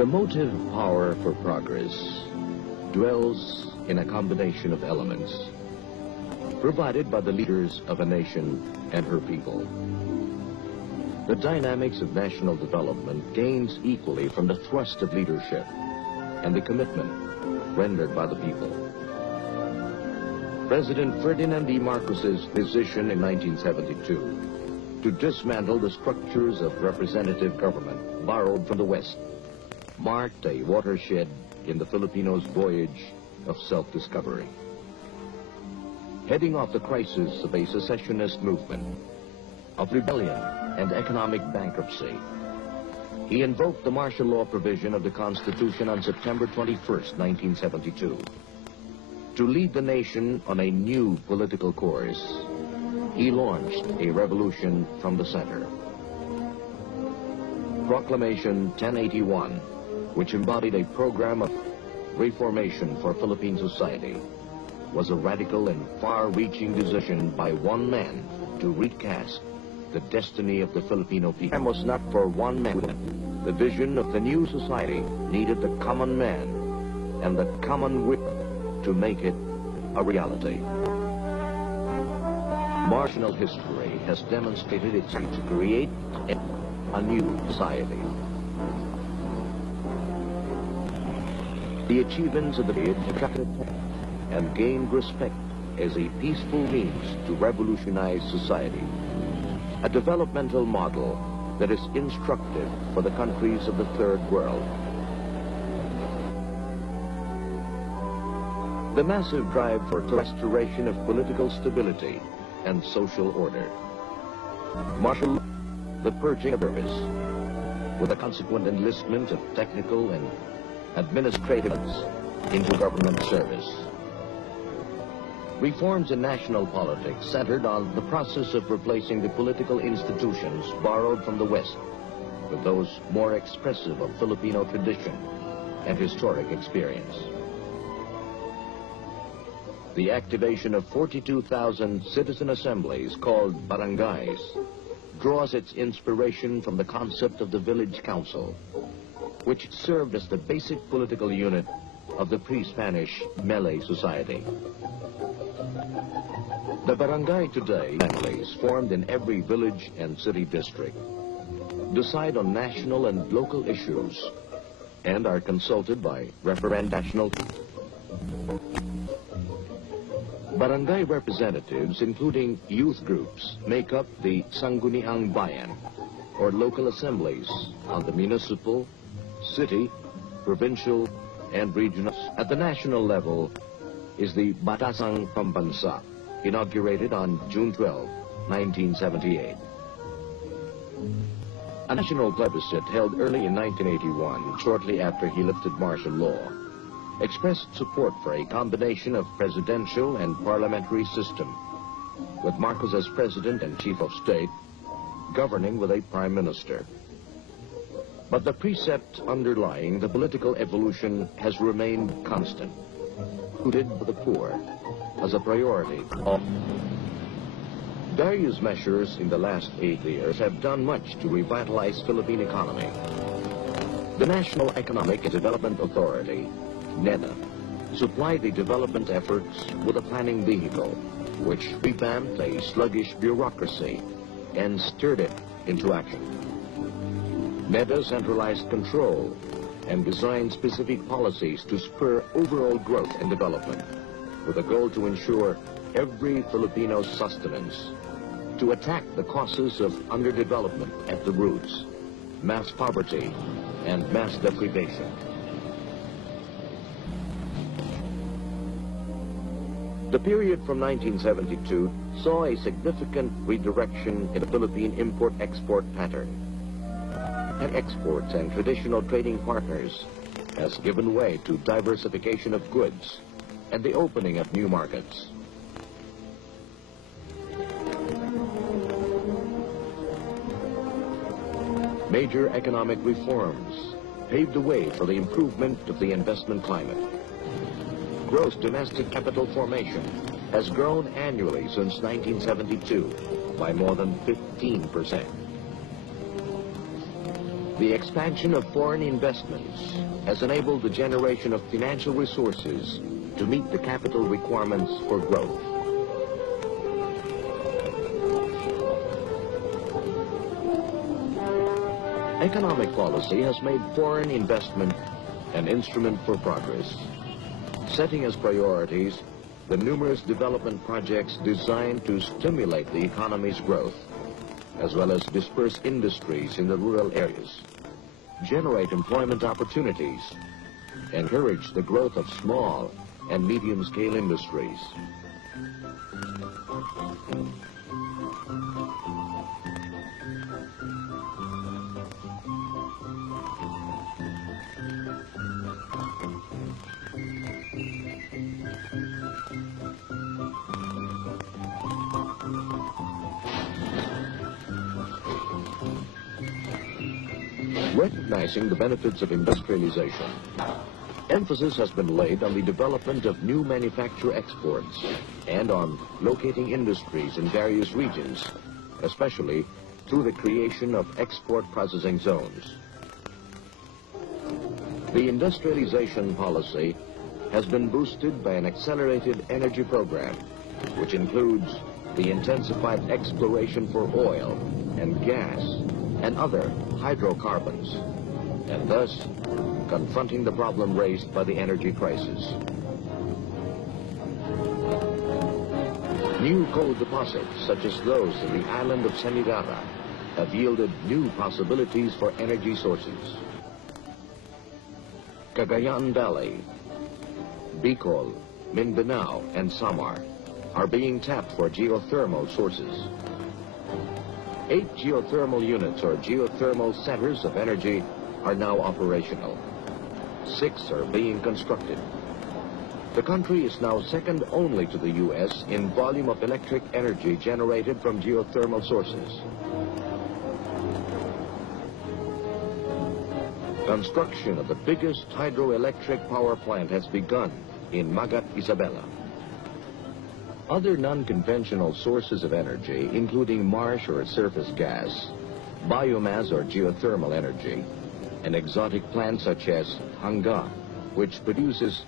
The motive power for progress dwells in a combination of elements provided by the leaders of a nation and her people. The dynamics of national development gains equally from the thrust of leadership and the commitment rendered by the people. President Ferdinand E. Marcos's decision in 1972 to dismantle the structures of representative government borrowed from the West marked a watershed in the Filipinos' voyage of self-discovery. Heading off the crisis of a secessionist movement, of rebellion and economic bankruptcy, he invoked the martial law provision of the Constitution on September 21st, 1972. To lead the nation on a new political course, he launched a revolution from the center. Proclamation 1081, which embodied a program of reformation for Philippine society, was a radical and far-reaching decision by one man to recast the destiny of the Filipino people. It was not for one man. The vision of the new society needed the common man and the common will to make it a reality. Martial history has demonstrated its need to create a new society. The achievements of the period attracted and gained respect as a peaceful means to revolutionize society, a developmental model that is instructive for the countries of the Third World. The massive drive for restoration of political stability and social order. Martial law, the purging of service, with a consequent enlistment of technical and administrative into government service. Reforms in national politics centered on the process of replacing the political institutions borrowed from the West with those more expressive of Filipino tradition and historic experience. The activation of 42,000 citizen assemblies called barangays draws its inspiration from the concept of the village council, which served as the basic political unit of the pre-Spanish Malay society. The barangay today, families formed in every village and city district, decide on national and local issues and are consulted by referendum. Barangay representatives, including youth groups, make up the Sangguniang Bayan, or local assemblies on the municipal, city, provincial, and regional. At the national level is the Batasang Pambansa, inaugurated on June 12, 1978. A national plebiscite held early in 1981, shortly after he lifted martial law, expressed support for a combination of presidential and parliamentary system, with Marcos as president and chief of state, governing with a prime minister. But the precept underlying the political evolution has remained constant, rooted for the poor as a priority. Various measures in the last 8 years have done much to revitalize Philippine economy. The National Economic and Development Authority, NEDA, supplied the development efforts with a planning vehicle, which revamped a sluggish bureaucracy and stirred it into action. NEDA centralized control and designed specific policies to spur overall growth and development, with a goal to ensure every Filipino's sustenance, to attack the causes of underdevelopment at the roots, mass poverty, and mass deprivation. The period from 1972 saw a significant redirection in the Philippine import-export pattern. Exports and traditional trading partners has given way to diversification of goods and the opening of new markets. Major economic reforms paved the way for the improvement of the investment climate. Gross domestic capital formation has grown annually since 1972 by more than 15%. The expansion of foreign investments has enabled the generation of financial resources to meet the capital requirements for growth. Economic policy has made foreign investment an instrument for progress, setting as priorities the numerous development projects designed to stimulate the economy's growth, as well as disperse industries in the rural areas, generate employment opportunities, encourage the growth of small and medium-scale industries. Recognizing the benefits of industrialization, emphasis has been laid on the development of new manufacture exports and on locating industries in various regions, especially through the creation of export processing zones. The industrialization policy has been boosted by an accelerated energy program, which includes the intensified exploration for oil and gas and other hydrocarbons, and thus confronting the problem raised by the energy crisis. New coal deposits, such as those in the island of Semirara, have yielded new possibilities for energy sources. Cagayan Valley, Bicol, Mindanao, and Samar are being tapped for geothermal sources. 8 geothermal units, or geothermal centers of energy, are now operational. 6 are being constructed. The country is now second only to the U.S. in volume of electric energy generated from geothermal sources. Construction of the biggest hydroelectric power plant has begun in Magat Isabela. Other non-conventional sources of energy, including marsh or surface gas, biomass or geothermal energy, and exotic plants such as hanga, which produces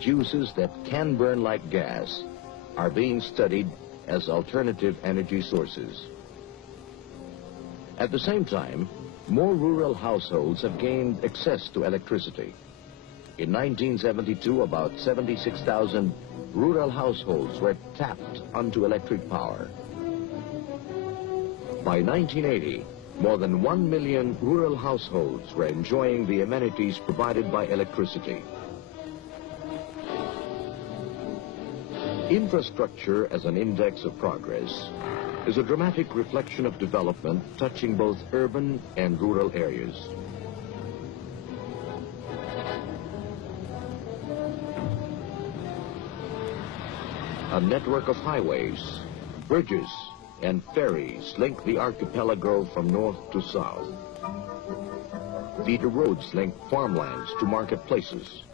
juices that can burn like gas, are being studied as alternative energy sources. At the same time, more rural households have gained access to electricity. In 1972, about 76,000 rural households were tapped onto electric power. By 1980, more than 1 million rural households were enjoying the amenities provided by electricity. Infrastructure as an index of progress is a dramatic reflection of development touching both urban and rural areas. A network of highways, bridges, and ferries link the archipelago from north to south. Feeder roads link farmlands to marketplaces.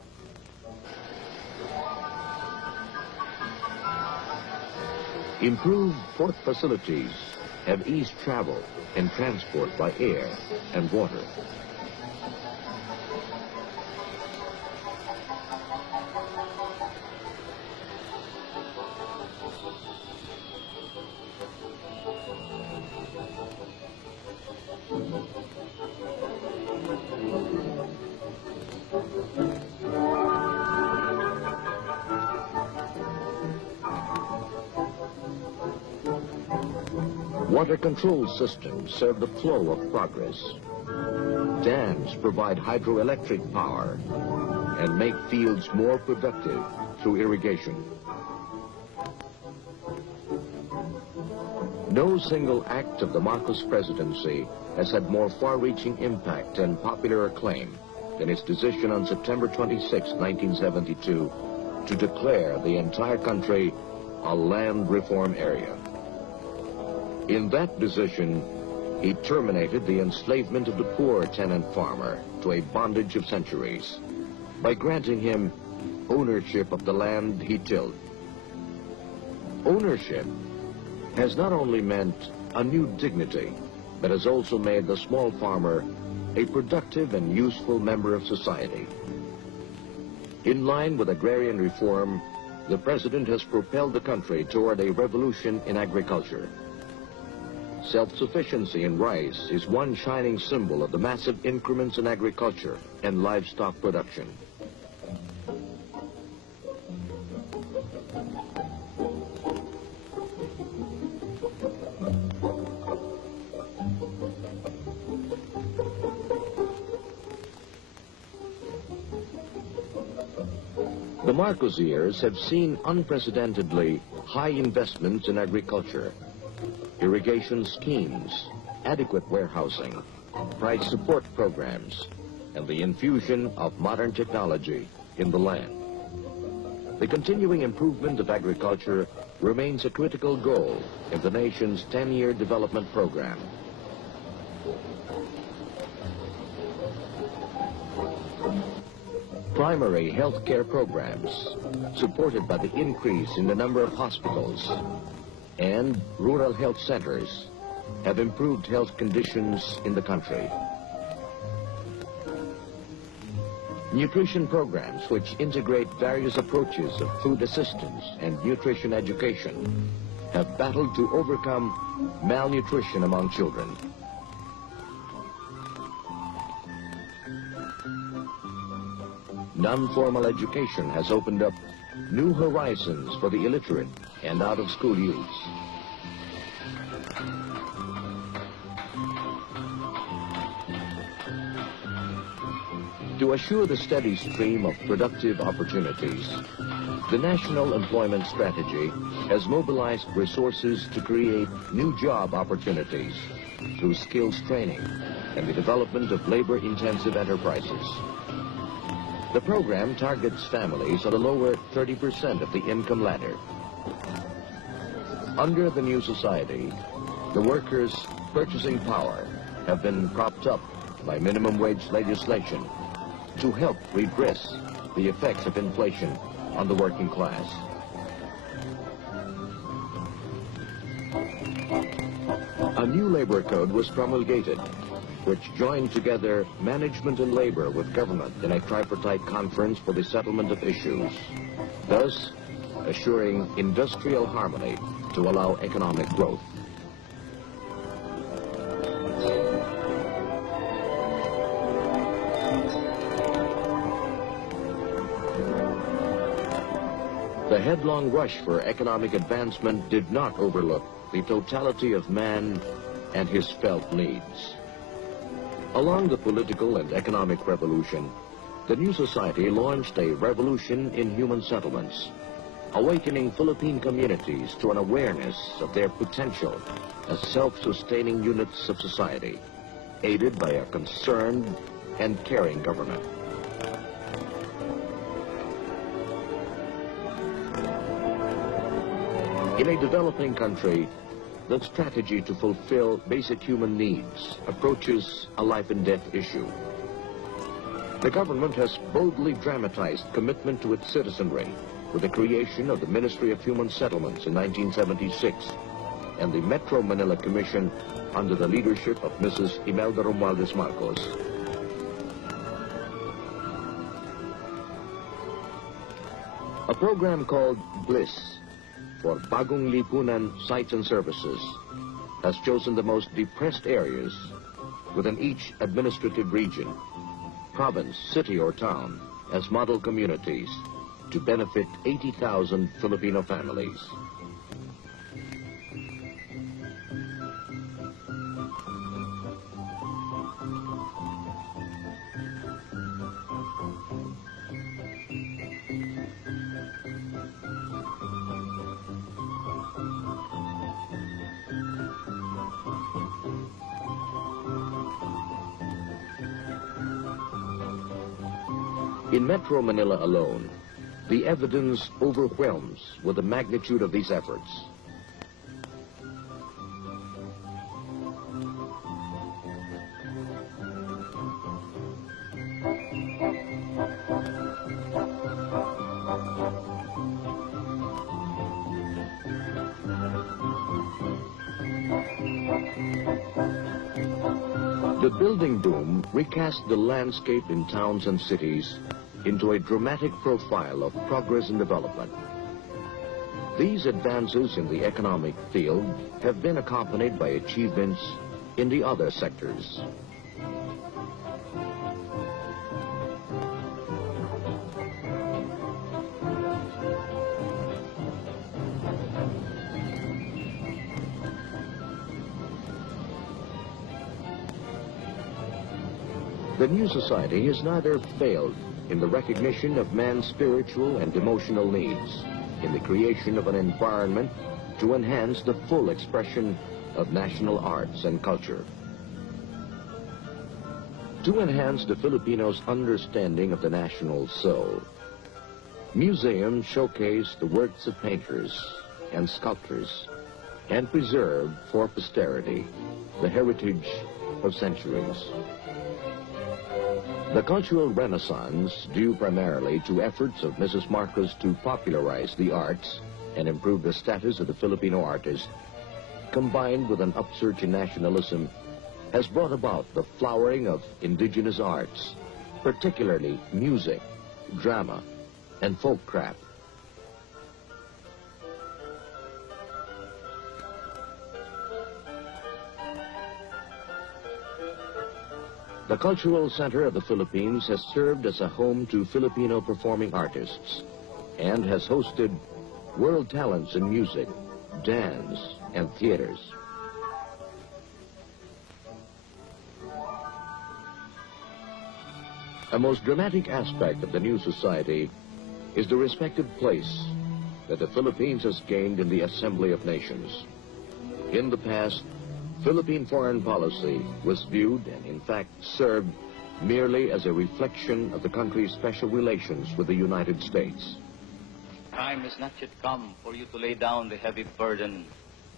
Improved port facilities have eased travel and transport by air and water. Water control systems serve the flow of progress. Dams provide hydroelectric power and make fields more productive through irrigation. No single act of the Marcos presidency has had more far-reaching impact and popular acclaim than its decision on September 26, 1972, to declare the entire country a land reform area. In that decision, he terminated the enslavement of the poor tenant farmer to a bondage of centuries by granting him ownership of the land he tilled. Ownership has not only meant a new dignity, but has also made the small farmer a productive and useful member of society. In line with agrarian reform, the President has propelled the country toward a revolution in agriculture. Self-sufficiency in rice is one shining symbol of the massive increments in agriculture and livestock production. The Marcos years have seen unprecedentedly high investments in agriculture, irrigation schemes, adequate warehousing, price support programs, and the infusion of modern technology in the land. The continuing improvement of agriculture remains a critical goal in the nation's 10-year development program. Primary health care programs, supported by the increase in the number of hospitals, and rural health centers, have improved health conditions in the country. Nutrition programs, which integrate various approaches of food assistance and nutrition education, have battled to overcome malnutrition among children. Non-formal education has opened up new horizons for the illiterate and out-of-school youths. To assure the steady stream of productive opportunities, the National Employment Strategy has mobilized resources to create new job opportunities through skills training and the development of labor-intensive enterprises. The program targets families on the lower 30% of the income ladder. Under the new society, the workers' purchasing power have been propped up by minimum wage legislation to help redress the effects of inflation on the working class. A new labor code was promulgated, which joined together management and labor with government in a tripartite conference for the settlement of issues, thus assuring industrial harmony to allow economic growth. The headlong rush for economic advancement did not overlook the totality of man and his felt needs. Along the political and economic revolution, the new society launched a revolution in human settlements, awakening Philippine communities to an awareness of their potential as self-sustaining units of society, aided by a concerned and caring government. In a developing country, the strategy to fulfill basic human needs approaches a life and death issue. The government has boldly dramatized commitment to its citizenry with the creation of the Ministry of Human Settlements in 1976 and the Metro Manila Commission under the leadership of Mrs. Imelda Romualdez Marcos. A program called BLISS, for Bagong Lipunan Sites and Services, has chosen the most depressed areas within each administrative region, province, city, or town as model communities to benefit 80,000 Filipino families. In Metro Manila alone, the evidence overwhelms with the magnitude of these efforts. The building boom recast the landscape in towns and cities into a dramatic profile of progress and development. These advances in the economic field have been accompanied by achievements in the other sectors. The new society has neither failed in the recognition of man's spiritual and emotional needs, in the creation of an environment to enhance the full expression of national arts and culture. To enhance the Filipinos' understanding of the national soul, museums showcase the works of painters and sculptors and preserve for posterity the heritage of centuries. The cultural renaissance, due primarily to efforts of Mrs. Marcos to popularize the arts and improve the status of the Filipino artist, combined with an upsurge in nationalism, has brought about the flowering of indigenous arts, particularly music, drama, and folk craft. The cultural center of the Philippines has served as a home to Filipino performing artists and has hosted world talents in music, dance, and theaters. A most dramatic aspect of the new society is the respected place that the Philippines has gained in the Assembly of Nations. In the past, Philippine foreign policy was viewed and in fact served merely as a reflection of the country's special relations with the United States. Time has not yet come for you to lay down the heavy burden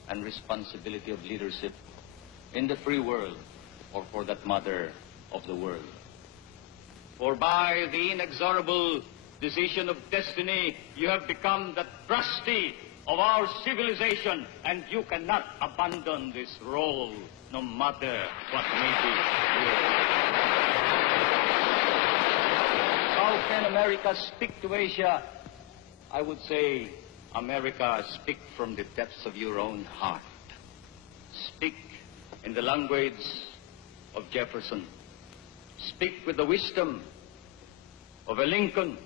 and responsibility of leadership in the free world, or for that matter, of the world. For by the inexorable decision of destiny, you have become the trustee of our civilization, and you cannot abandon this role, no matter what may be. How can America speak to Asia? I would say, America, speak from the depths of your own heart. Speak in the language of Jefferson. Speak with the wisdom of a Lincoln.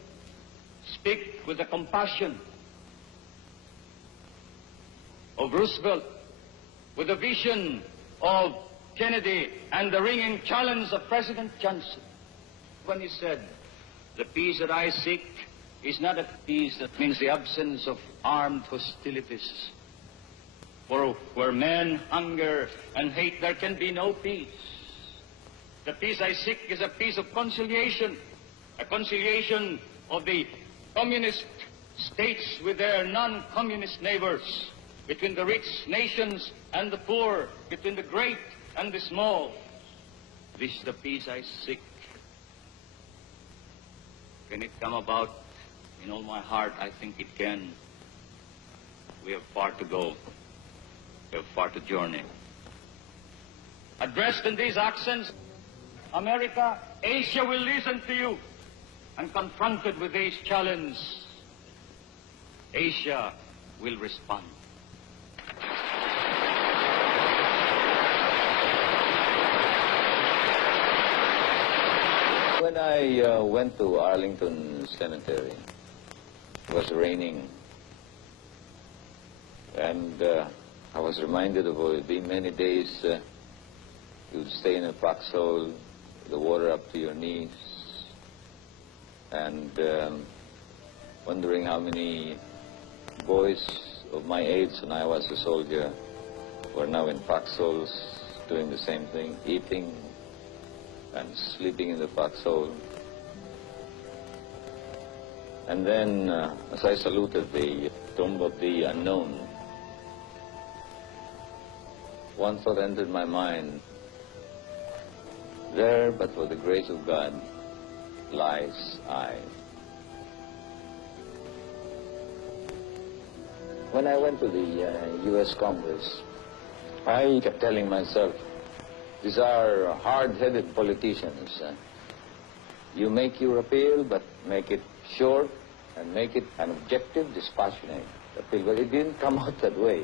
Speak with the compassion of Roosevelt, with the vision of Kennedy and the ringing challenge of President Johnson, when he said, "The peace that I seek is not a peace that means the absence of armed hostilities. For where men hunger and hate, there can be no peace. The peace I seek is a peace of conciliation, a conciliation of the communist states with their non-communist neighbors, between the rich nations and the poor, between the great and the small. This is the peace I seek. Can it come about? In all my heart, I think it can. We have far to go. We have far to journey." Addressed in these accents, America, Asia will listen to you. And confronted with these challenges, Asia will respond. When I went to Arlington Cemetery, it was raining, and I was reminded of it being many days you'd stay in a foxhole, the water up to your knees, and wondering how many boys of my age when I was a soldier were now in foxholes doing the same thing, eating and sleeping in the foxhole. And then, as I saluted the tomb of the unknown, one thought entered my mind: there, but for the grace of God, lies I. When I went to the U.S. Congress, I kept telling myself, These are hard-headed politicians. You make your appeal, but make it short and make it an objective, dispassionate appeal. But it didn't come out that way.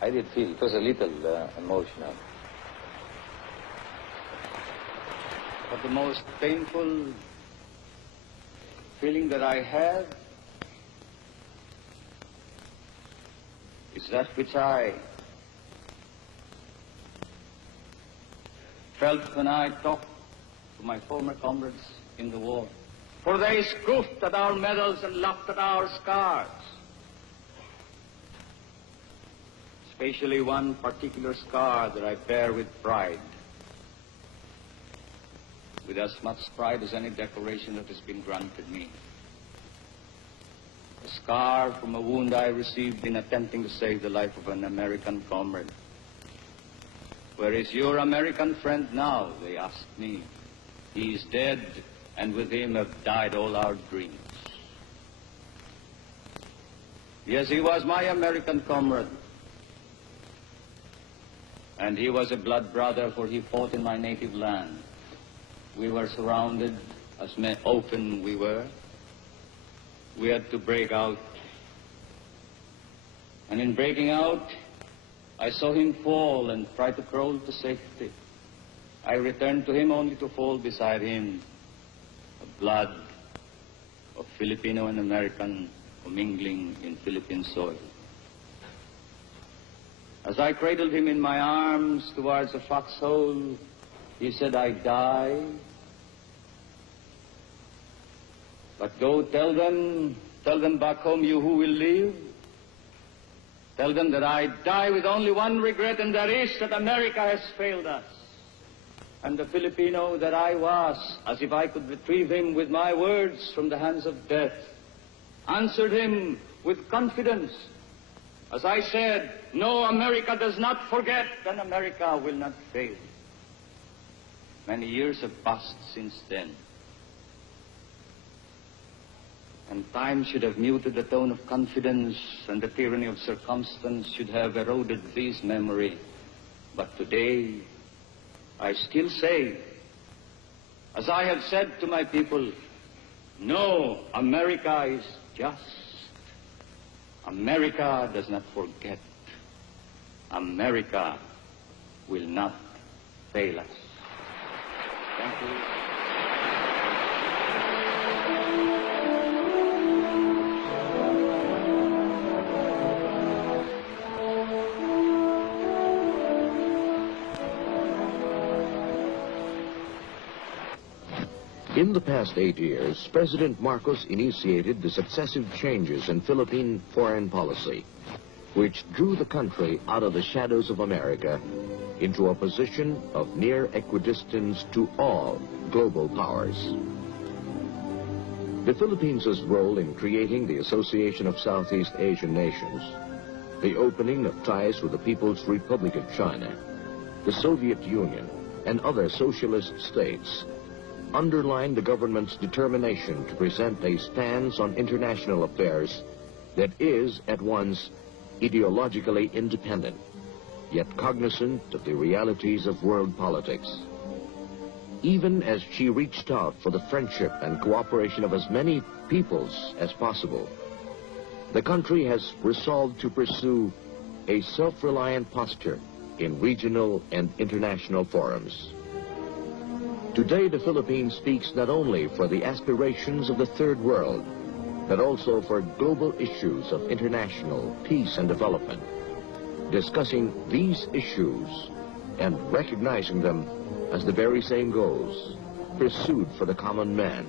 I did feel it was a little emotional. But the most painful feeling that I have is that which I felt when I talked to my former comrades in the war. For they scoffed at our medals and laughed at our scars. Especially one particular scar that I bear with pride. With as much pride as any decoration that has been granted me. A scar from a wound I received in attempting to save the life of an American comrade. Where is your American friend now, they asked me. He is dead, and with him have died all our dreams. Yes, he was my American comrade. And he was a blood brother, for he fought in my native land. We were surrounded, as open we were. We had to break out. And in breaking out, I saw him fall and try to crawl to safety. I returned to him only to fall beside him. The blood of Filipino and American commingling in Philippine soil. As I cradled him in my arms towards the foxhole, he said, I die. But go tell them back home, you who will live. Tell them that I die with only one regret, and that is that America has failed us. And the Filipino that I was, as if I could retrieve him with my words from the hands of death, answered him with confidence. As I said, no, America does not forget, and America will not fail. Many years have passed since then. And time should have muted the tone of confidence, and the tyranny of circumstance should have eroded this memory. But today, I still say, as I have said to my people, no, America is just. America does not forget. America will not fail us. Thank you. In the past 8 years, President Marcos initiated the successive changes in Philippine foreign policy, which drew the country out of the shadows of America into a position of near equidistance to all global powers. The Philippines' role in creating the Association of Southeast Asian Nations, the opening of ties with the People's Republic of China, the Soviet Union, and other socialist states underlined the government's determination to present a stance on international affairs that is at once ideologically independent, yet cognizant of the realities of world politics. Even as she reached out for the friendship and cooperation of as many peoples as possible, the country has resolved to pursue a self-reliant posture in regional and international forums. Today, the Philippines speaks not only for the aspirations of the Third World, but also for global issues of international peace and development, discussing these issues and recognizing them as the very same goals pursued for the common man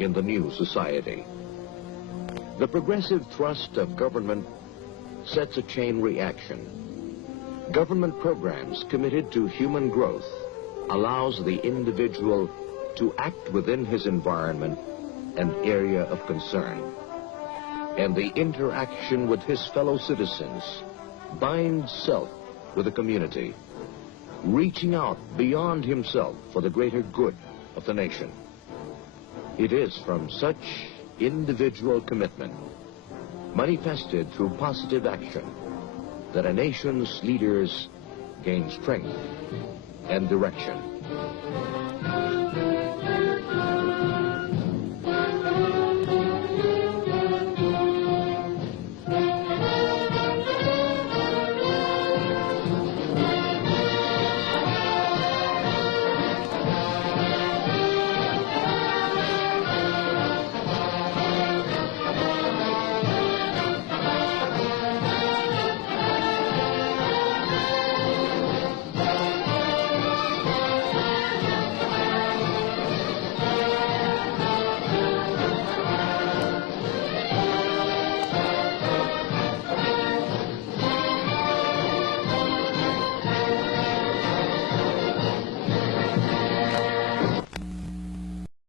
in the new society. The progressive thrust of government sets a chain reaction. Government programs committed to human growth allows the individual to act within his environment and area of concern. And the interaction with his fellow citizens binds self with the community, reaching out beyond himself for the greater good of the nation. It is from such individual commitment, manifested through positive action, that a nation's leaders gain strength and direction.